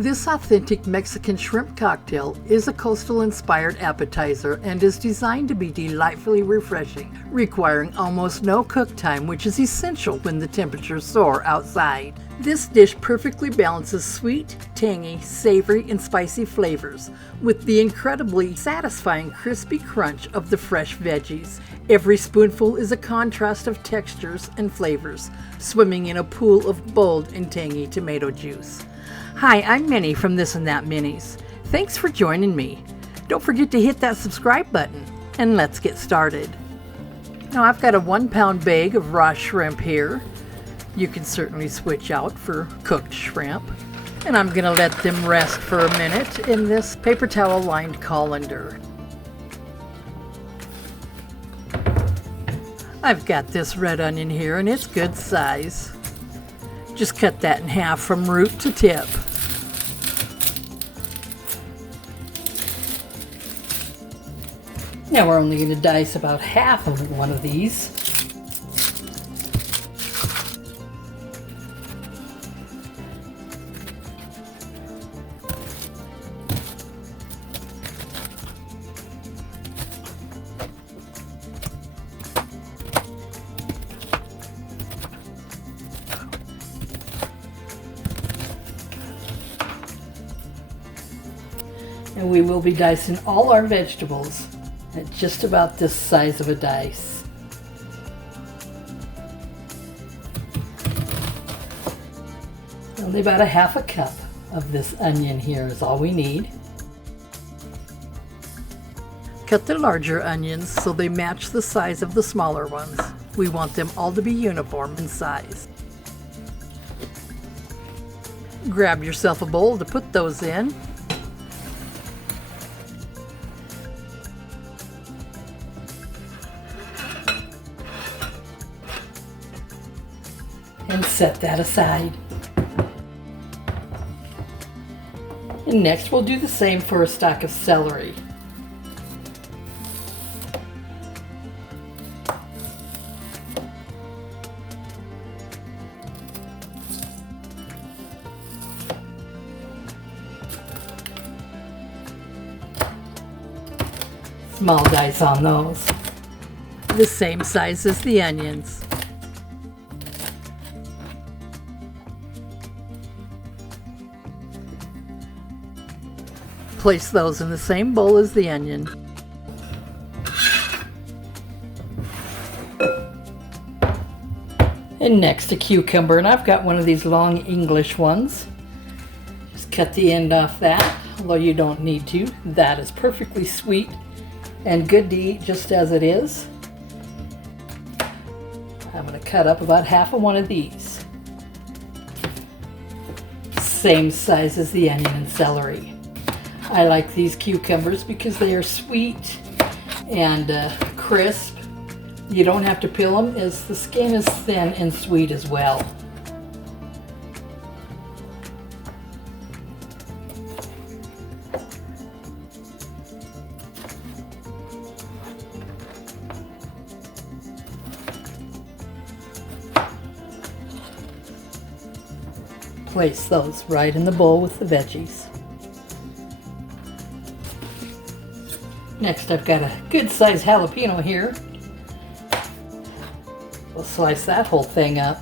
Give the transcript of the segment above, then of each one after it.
This authentic Mexican shrimp cocktail is a coastal-inspired appetizer and is designed to be delightfully refreshing, requiring almost no cook time, which is essential when the temperatures soar outside. This dish perfectly balances sweet, tangy, savory, and spicy flavors with the incredibly satisfying crispy crunch of the fresh veggies. Every spoonful is a contrast of textures and flavors, swimming in a pool of bold and tangy tomato juice. Hi, I'm Minnie from This and That Minis. Thanks for joining me. Don't forget to hit that subscribe button, and let's get started. Now I've got a 1-pound bag of raw shrimp here. You can certainly switch out for cooked shrimp. And I'm going to let them rest for a minute in this paper towel lined colander. I've got this red onion here and it's good size. Just cut that in half from root to tip. Now we're only going to dice about half of one of these. And we will be dicing all our vegetables at just about this size of a dice. Only about a half a cup of this onion here is all we need. Cut the larger onions so they match the size of the smaller ones. We want them all to be uniform in size. Grab yourself a bowl to put those in. And set that aside. And next we'll do the same for a stalk of celery. Small dice on those. The same size as the onions. Place those in the same bowl as the onion. And next a cucumber, and I've got one of these long English ones. Just cut the end off that, although you don't need to. That is perfectly sweet and good to eat just as it is. I'm going to cut up about half of one of these. Same size as the onion and celery. I like these cucumbers because they are sweet and crisp. You don't have to peel them as the skin is thin and sweet as well. Place those right in the bowl with the veggies. Next, I've got a good-sized jalapeno here. We'll slice that whole thing up.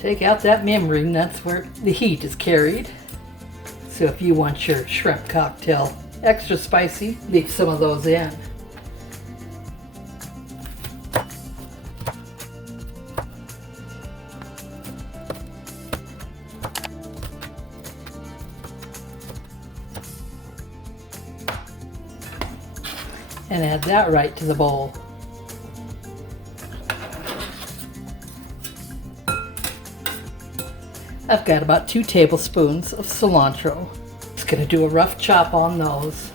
Take out that membrane, that's where the heat is carried. So if you want your shrimp cocktail extra spicy, leave some of those in. And add that right to the bowl. I've got about 2 tablespoons of cilantro. Just going to do a rough chop on those.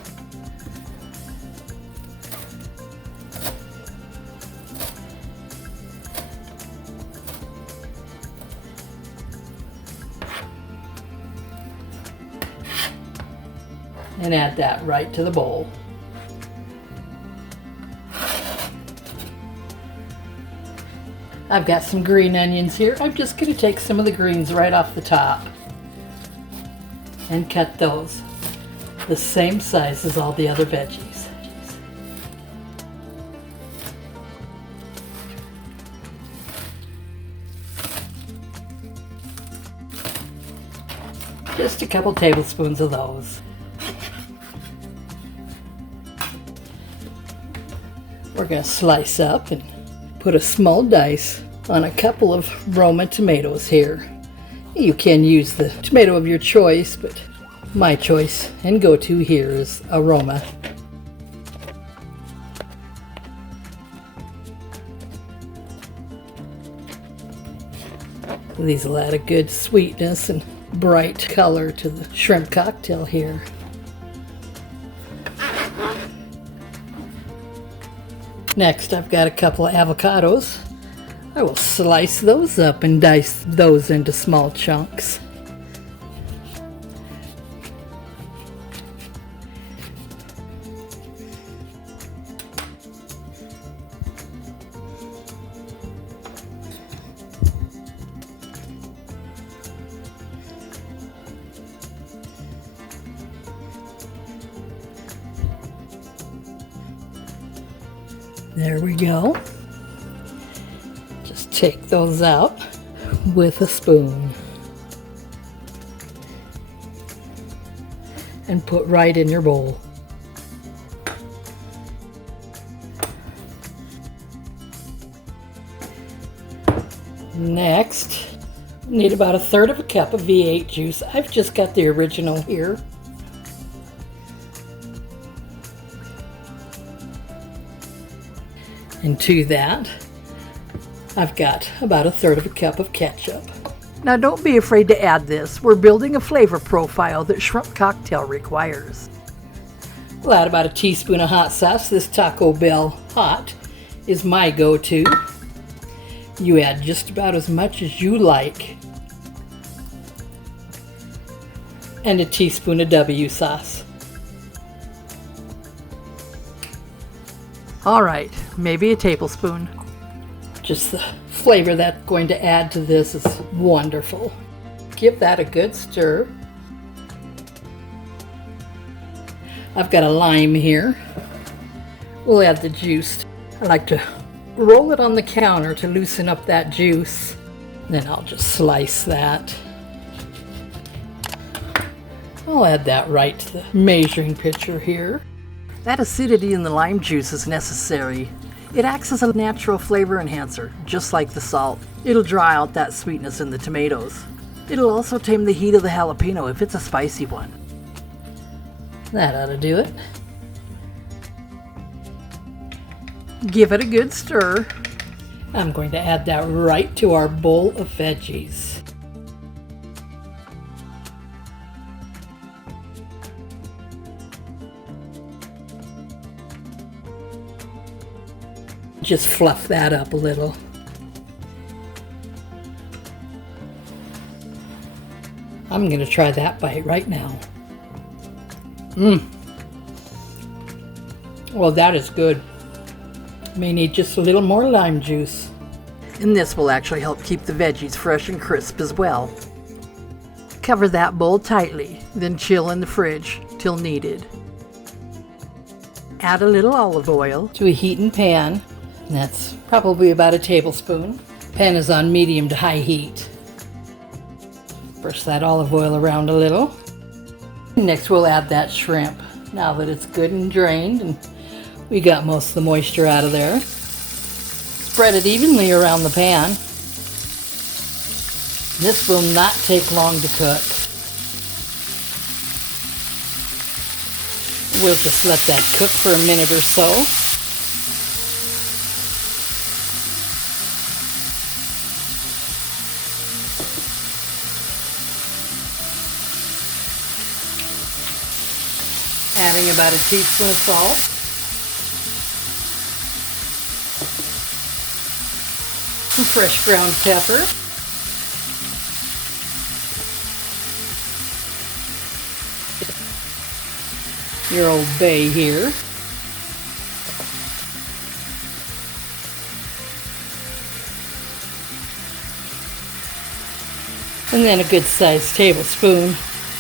And add that right to the bowl. I've got some green onions here. I'm just going to take some of the greens right off the top and cut those the same size as all the other veggies. Just a couple tablespoons of those. We're going to slice up and put a small dice on a couple of Roma tomatoes here. You can use the tomato of your choice, but my choice and go-to here is a Roma. These will add a good sweetness and bright color to the shrimp cocktail here. Next, I've got a couple of avocados. I will slice those up and dice those into small chunks. There we go. Just take those out with a spoon and put right in your bowl. Next, need about 1/3 cup of V8 juice. I've just got the original here. And to that, I've got about 1/3 cup of ketchup. Now don't be afraid to add this. We're building a flavor profile that shrimp cocktail requires. We'll add about a teaspoon of hot sauce. This Taco Bell hot is my go-to. You add just about as much as you like. And a teaspoon of W sauce. All right, maybe a tablespoon. Just the flavor that's going to add to this is wonderful. Give that a good stir. I've got a lime here. We'll add the juice. I like to roll it on the counter to loosen up that juice. Then I'll just slice that. I'll add that right to the measuring pitcher here. That acidity in the lime juice is necessary. It acts as a natural flavor enhancer, just like the salt. It'll draw out that sweetness in the tomatoes. It'll also tame the heat of the jalapeno if it's a spicy one. That ought to do it. Give it a good stir. I'm going to add that right to our bowl of veggies. Just fluff that up a little. I'm going to try that bite right now. Well, that is good. May need just a little more lime juice. And this will actually help keep the veggies fresh and crisp as well. Cover that bowl tightly, then chill in the fridge till needed. Add a little olive oil to a heating pan. That's probably about a tablespoon. Pan is on medium to high heat. Brush that olive oil around a little. Next we'll add that shrimp. Now that it's good and drained and we got most of the moisture out of there. Spread it evenly around the pan. This will not take long to cook. We'll just let that cook for a minute or so. Adding about a teaspoon of salt. Some fresh ground pepper. Your Old Bay here. And then a good sized tablespoon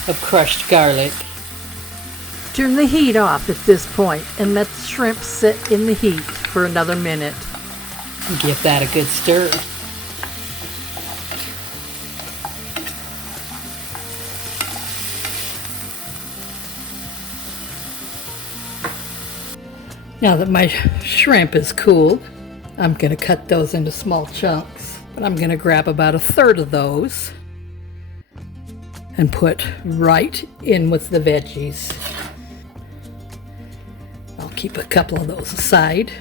of crushed garlic. Turn the heat off at this point and let the shrimp sit in the heat for another minute. And give that a good stir. Now that my shrimp is cooled, I'm going to cut those into small chunks. But I'm going to grab about 1/3 of those and put right in with the veggies. I'll keep a couple of those aside.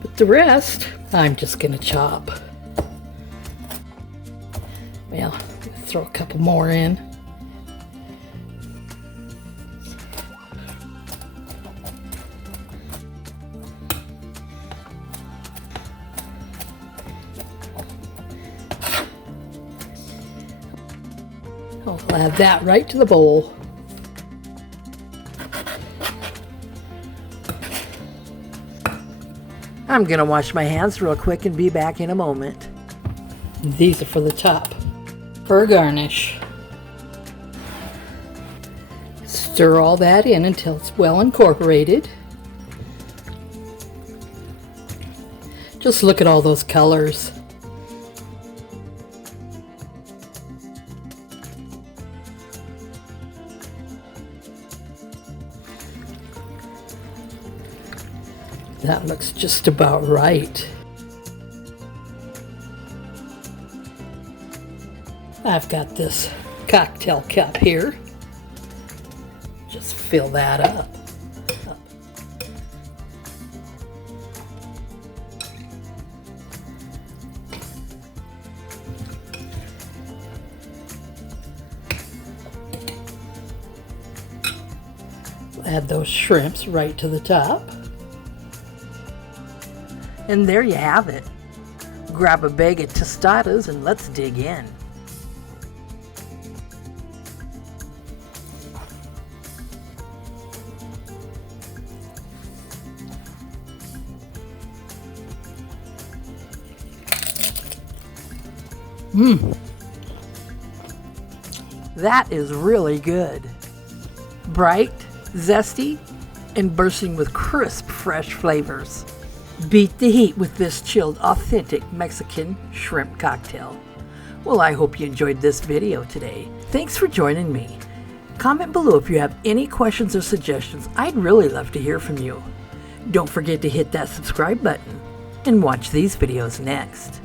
But the rest, I'm just going to chop. Well, throw a couple more in. I'll add that right to the bowl. I'm gonna wash my hands real quick and be back in a moment. These are for the top, for a garnish. Stir all that in until it's well incorporated. Just look at all those colors. That looks just about right. I've got this cocktail cup here. Just fill that up. Add those shrimps right to the top. And there you have it. Grab a bag of tostadas and let's dig in. That is really good. Bright, zesty, and bursting with crisp, fresh flavors. Beat the heat with this chilled, authentic Mexican shrimp cocktail. Well, I hope you enjoyed this video today. Thanks for joining me. Comment below if you have any questions or suggestions. I'd really love to hear from you. Don't forget to hit that subscribe button and watch these videos next.